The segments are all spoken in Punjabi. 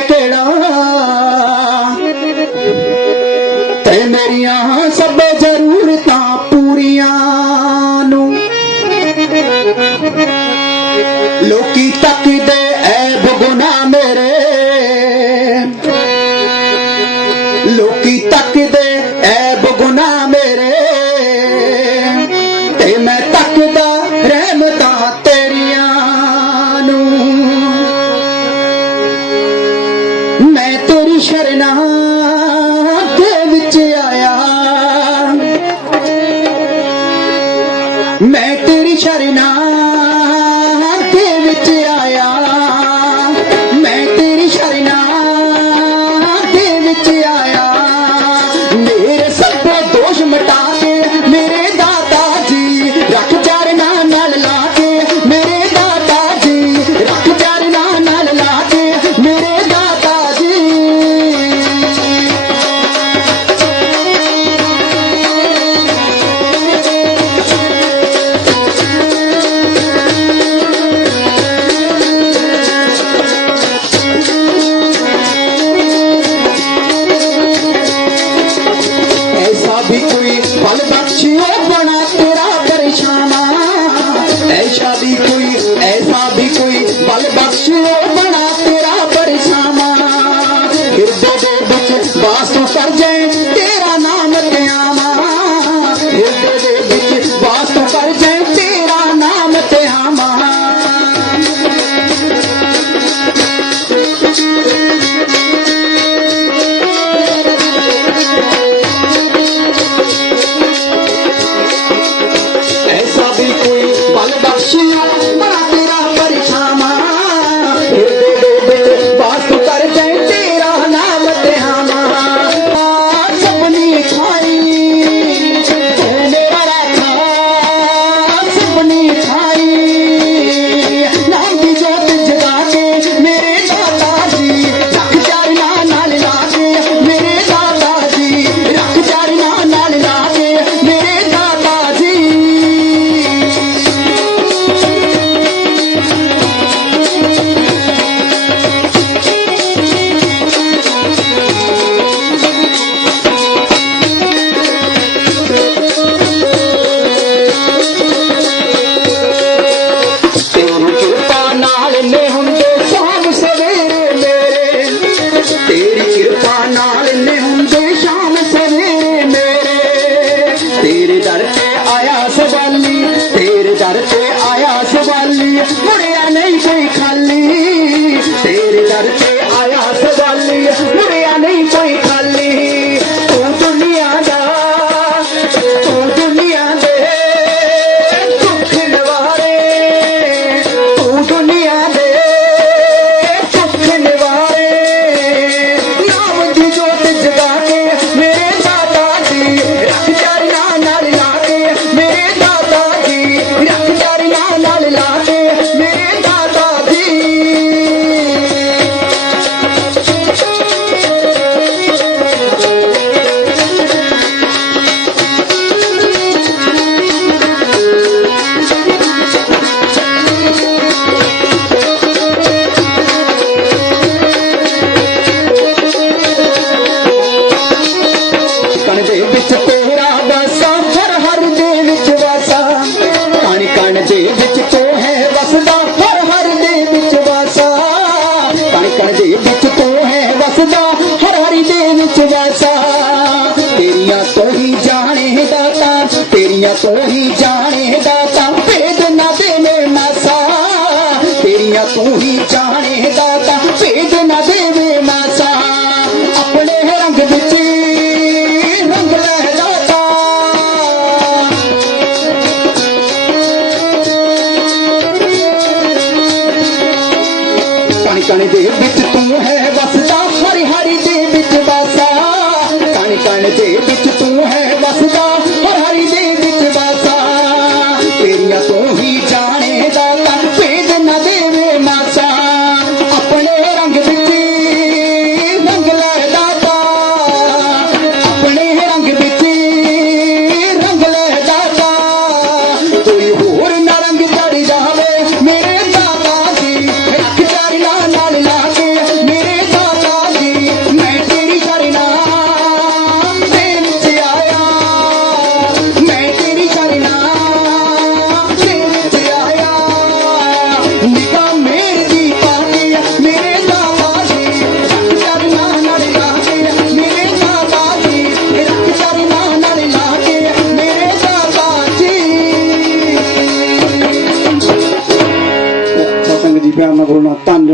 ਟੇੜਾ ਤੇ ਮੇਰੀਆਂ ਸਭ ਜ਼ਰੂਰਤਾਂ ਪੂਰੀਆਂ ਨੂੰ ਲੋਕੀ ਤੱਕਦੇ ਐ ਗੁਨਾਹ ਮੇਰੇ। ਲੋਕੀ ਤੱਕਦੇ ਐਬ ਗੁਨਾਹ বিচার না victory. the back to your ਘਰ ਤੇ ਆਇਆ ਸਵਾਲੀ ਮੁੜੇ ਤੇਰੀਆਂ ਤੋਂ ਹੀ ਜਾਣੇ ਦਾ ਤਾਂ ਭੇਦ ਨਾ ਦੇਵੇਂ ਮਾਸਾ। ਤੇਰੀਆਂ ਤੋਂ ਹੀ ਜਾਣੇ ਦਾ ਤਾਂ ਭੇਦ ਨਾ ਦੇਵੇਂ ਮਾਸਾ। ਆਪਣੇ ਰੰਗ ਵਿੱਚ ਰੰਗ ਲਹਿਰਾਤਾ ਕਾਣੀ ਕਾਣੀ ਦੇ ਵਿੱਚ ਤੂੰ ਹੈ ਵਸਦਾ ਹਰ ਹਰੀ ਦੇ ਵਿੱਚ ਵਸਾ। ਕਾਣੀ ਕਾਣੀ ਦੇ ਵਿੱਚ ਤੂੰ ਹੈ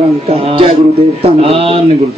ਰੰਤਾ ਜੈ ਧੰਨ ਗੁਰੂ ਧੰਨ ਗੁਰੂ